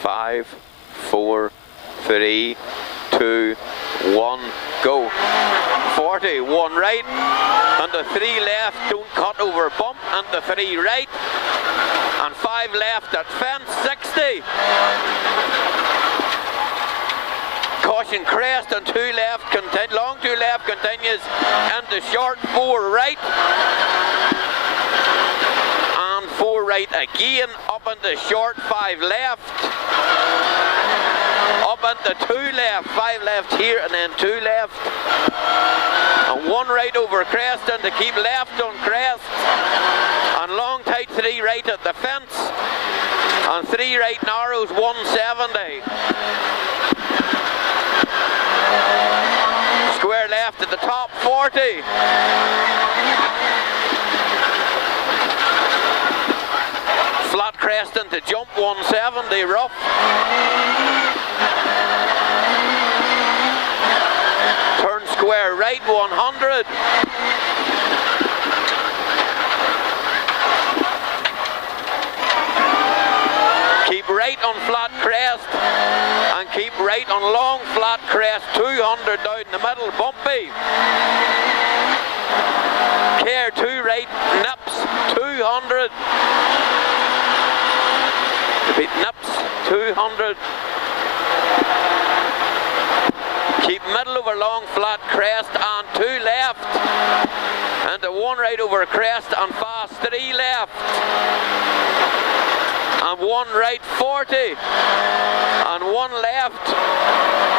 5, 4, 3, 2, 1, go. 40, 1 right, and the 3 left, don't cut over bump, and the 3 right, and 5 left at fence, 60. Caution crest and 2 left, long 2 left continues, and the short 4 right, and 4 right again, up in the short 5 left, up into 2 left, 5 left here, and then 2 left, and 1 right over crest, and to keep left on crest, and long tight 3 right at the fence, and 3 right narrows 170. Square left at the top, 40. Flat crest into jump, 170, rough. Turn square right, 100. Keep right on flat crest, and keep right on long flat crest, 200 down the middle, bumpy. Care 2 right, nips, 200. Repeat, nips, 200. Keep middle over long flat crest, and 2 left. And the 1 right over crest, and fast 3 left. And 1 right, 40, and 1 left,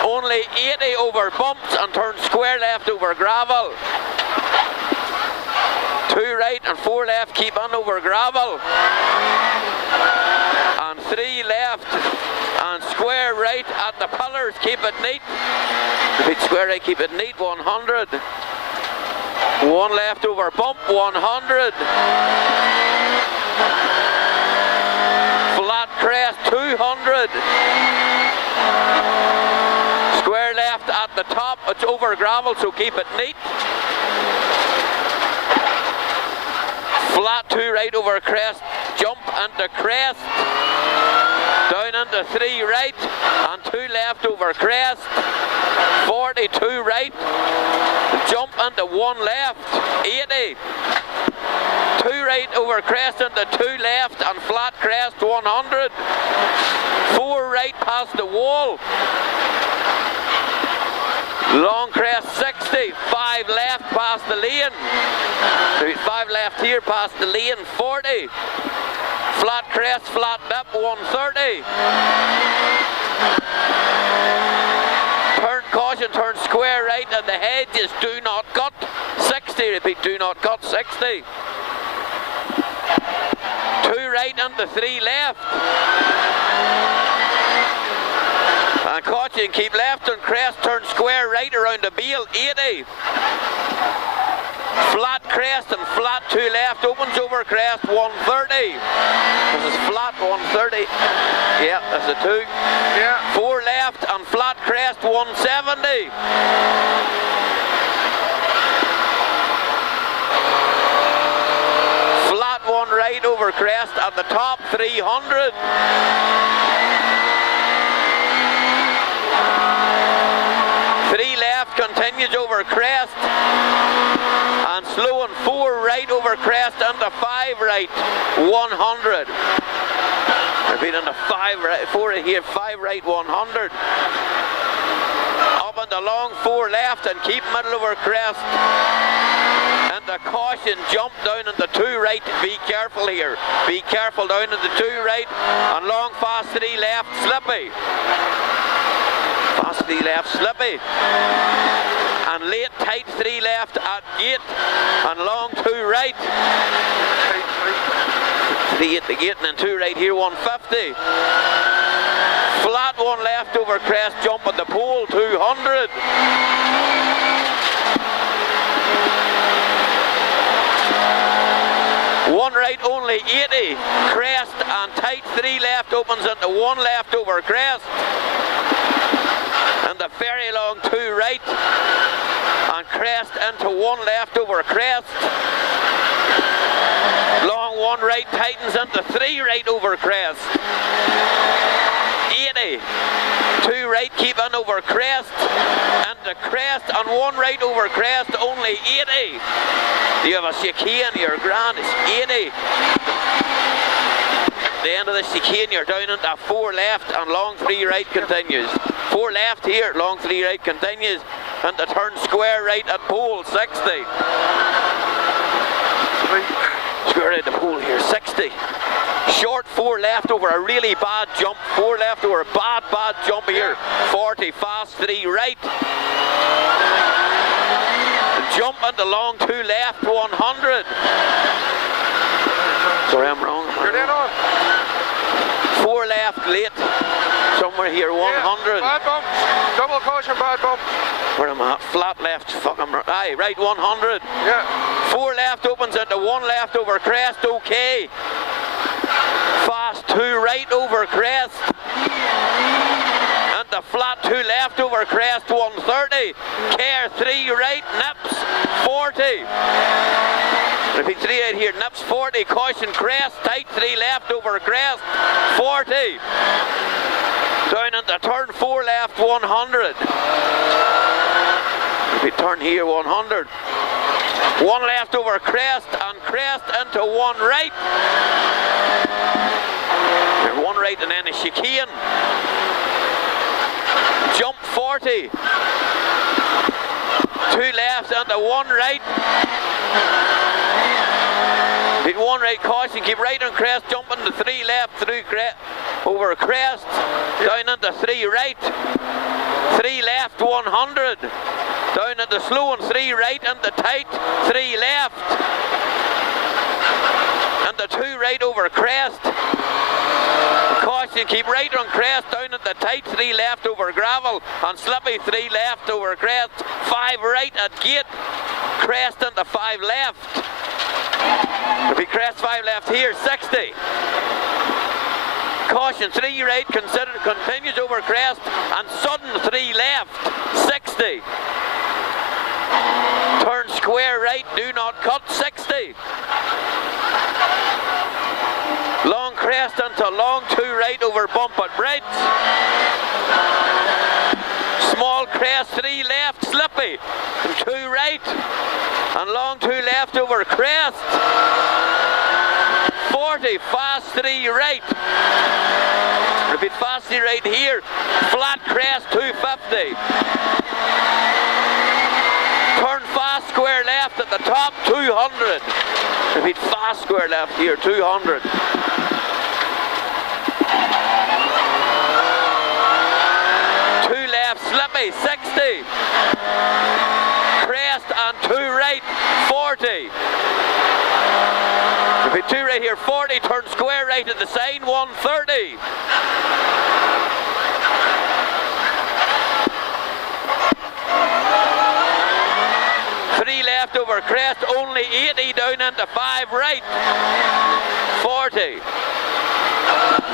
only 80 over bumps, and turn square left over gravel. 2 right and 4 left, keep on over gravel, and 3 left, and square right at the pillars, keep it neat. Repeat, square right, keep it neat, 100. 1 left over bump, 100. Flat crest, 200. Square left at the top, it's over gravel, so keep it neat. Flat 2 right over crest, jump into crest, down into 3 right, and 2 left over crest, 42 right, jump into 1 left, 80. 2 right over crest into 2 left, and flat crest 100. 4 right past the wall. Long crest 60. 5 left past the lane. 5 left here past the lane, 40. Flat crest, flat dip 130. Turn caution, turn square right, and the hedges do not cut. 60, repeat, do not cut, 60. 2 right into 3 left. And caution, keep left on crest, turn square right around the bale, 80. Flat crest and flat 2 left, opens over crest, 130. This is flat, 130. Yeah, that's a 2. Yeah. 4 left and flat crest, 170. Flat 1 right over crest at the top, 300. Continues over crest, and slow and 4 right over crest into 5 right, 100. Repeat into 5 right, 4 here, 5 right, 100. Up into long 4 left, and keep middle over crest. And the caution, jump down into 2 right, be careful here. Be careful down into 2 right, and long fast 3 left, slippy. Fast 3 left, slippy. And late tight 3 left at gate, and long 2 right. 3 at the gate, and then 2 right here, 150. Flat 1 left over crest, jump at the pole, 200. One right only, 80. Crest and tight 3 left opens into 1 left over crest. And the very long 2 right, and crest into 1 left over crest. Long 1 right tightens into 3 right over crest. 20. 2 right, keep in over crest, and the crest, and 1 right over crest, only 80. You have a chicane, you're grand, it's 80. The end of the chicane, you're down into 4 left, and long 3 right continues. 4 left here, long 3 right continues, and the turn square right at pole, 60. Square right at the pole here, 60. Short 4 left over a really bad jump, 4 left over a bad jump here, 40, fast 3 right. Jump into long 2 left, 100. Sorry, I'm wrong. You're dead on. 4 left, late, somewhere here, 100. Yeah, bad bumps, double caution, bad bumps. Where am I at? Flat left, fuck, I'm aye, right, 100. Yeah. 4 left opens into 1 left over crest, okay. Fast 2 right over crest. And the flat 2 left over crest, 130. Care 3 right, nips, 40. Repeat 3 right here, nips 40, caution crest, tight 3 left over crest, 40. Down into turn 4 left, 100. Repeat turn here, 100. 1 left over crest, and crest into 1 right. 1 right and then a chicane. Jump 40. 2 left and 1 right. Beat 1 right, caution, keep right on crest, jump into 3 left through crest, over crest, down into 3 right. 3 left, 100. Down into slow and 3 right into tight, 3 left. And the 2 right over crest. Caution, keep right on crest, down at the tight, 3 left over gravel, and slippy 3 left over crest, 5 right at gate, crest into 5 left. Repeat crest 5 left here, 60. Caution, 3 right, continues over crest, and sudden 3 left, 60. Turn square right, do not cut, 60. Long crest into long 2 right over bump at bridge. Small crest 3 left, slippy, and 2 right, and long 2 left over crest. 40, fast 3 right. Repeat fast 3 right here. Flat crest 250. Turn fast square left at the top, 200. Repeat fast square left here, 200. 2 left, slippy, 60. Crest and 2 right, 40. Repeat 2 right here, 40. Turn square right at the sign, 130. Left over crest, only 80, down into 5 right, 40.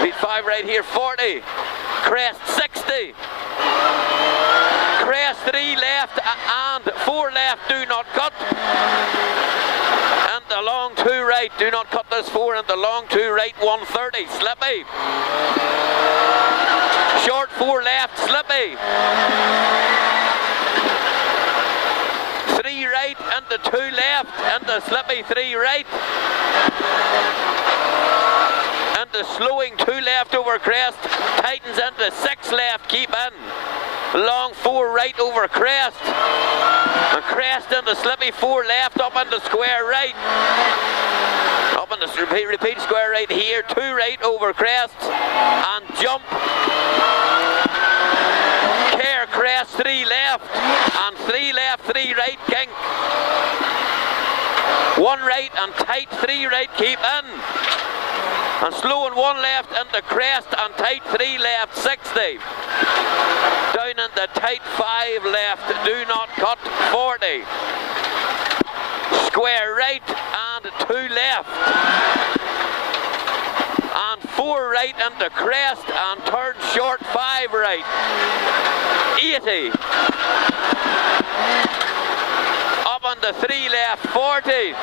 Beat 5 right here, 40. Crest 60. Crest 3 left and 4 left, do not cut. And the long 2 right, do not cut this 4, and the long 2 right, 130, slippy. Short 4 left, slippy. 3 right and the 2 left and the slippy 3 right. And the slowing 2 left over crest, tightens into 6 left, keep in. Long 4 right over crest. And crest into slippy 4 left, up into square right. Up into repeat square right here, 2 right over crest. And jump. Crest 3 left, and 3 left, 3 right, kink. 1 right and tight, 3 right, keep in. And slow and 1 left into crest and tight, 3 left, 60. Down into tight, 5 left, do not cut, 40. Square right and 2 left. And 4 right into crest and turn short, 5 right. 80. Up on the 3 left, 40.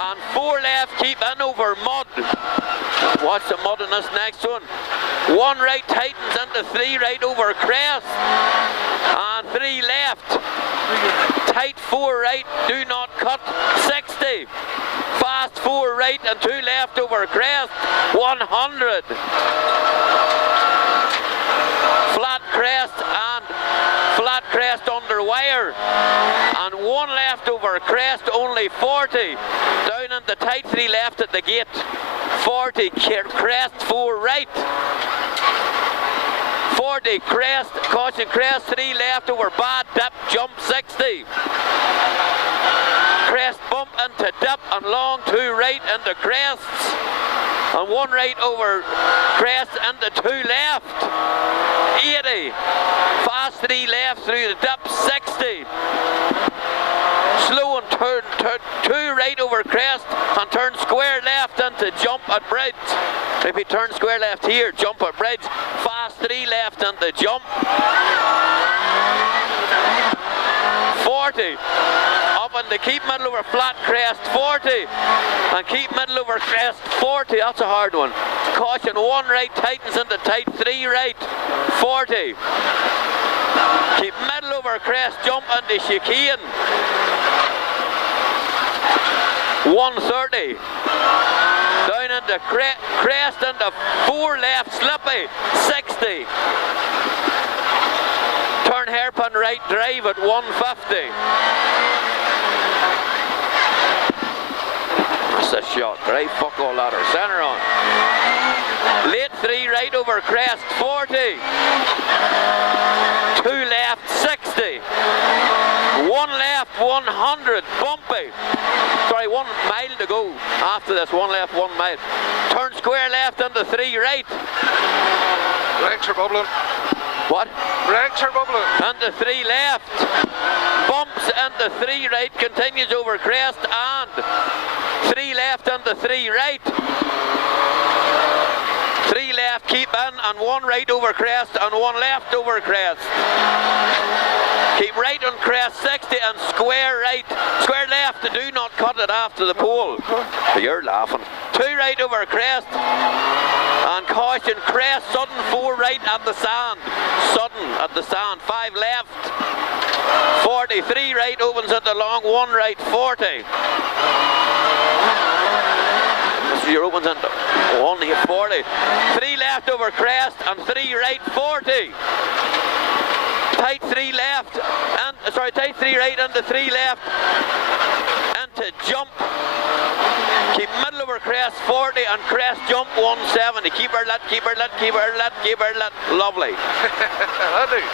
And 4 left, keep in over mud. Watch the mud in this next one. 1 right, tightens into 3 right over crest. And 3 left. Tight 4 right, do not cut, 60. Fast 4 right and 2 left over crest, 100. Flat crest and flat crest under wire. And 1 left over crest, only 40. Down into tight 3 left at the gate, 40. Crest 4 right. 40, crest, caution crest, 3 left over bad, dip, jump 60. Crest bump into dip and long 2 right into crests. And 1 right over crest into 2 left, 80. Fast 3 left through the dip, 60. Slow and turn 2 right over crest and turn square left into jump at bridge. If you turn square left here, jump at bridge. Fast 3 left into jump. 40. Up and keep middle over flat crest, 40. And keep middle over crest, 40. That's a hard one. Caution 1 right, tightens into tight 3 right, 40. Keep middle over crest, jump into chicane. 130. Down into crest into 4 left, slippy, 60. Turn hairpin right, drive at 150. That's a shot, right? Fuck all that, or centre on. Late 3 right over crest, 40. 2 left, 60. 1 left, 100, bumpy. Sorry, 1 mile to go after this. 1 left, 1 mile. Turn square left into 3 right. Brakes are bubbling. What? Brakes are bubbling. Into 3 left. Bumps into 3 right, continues over crest and 3 left into 3 right. 3 left, keep in, and 1 right over crest and 1 left over crest. Keep right on crest, 60, and square right. Square left, do not cut it after the pole. You're laughing. 2 right over crest. And caution, crest, sudden 4 right at the sand. Sudden at the sand, 5 left. 40, 3 right opens at the long, 1 right, 40. Your opens into 1 here, 40. 3 left over crest and 3 right, 40. Tight 3 left, and sorry, tight 3 right into 3 left, into jump. Keep middle over crest, 40, and crest jump 170. Keep her lit, keep her lit, keep her lit, keep her lit. Lovely. That'll do.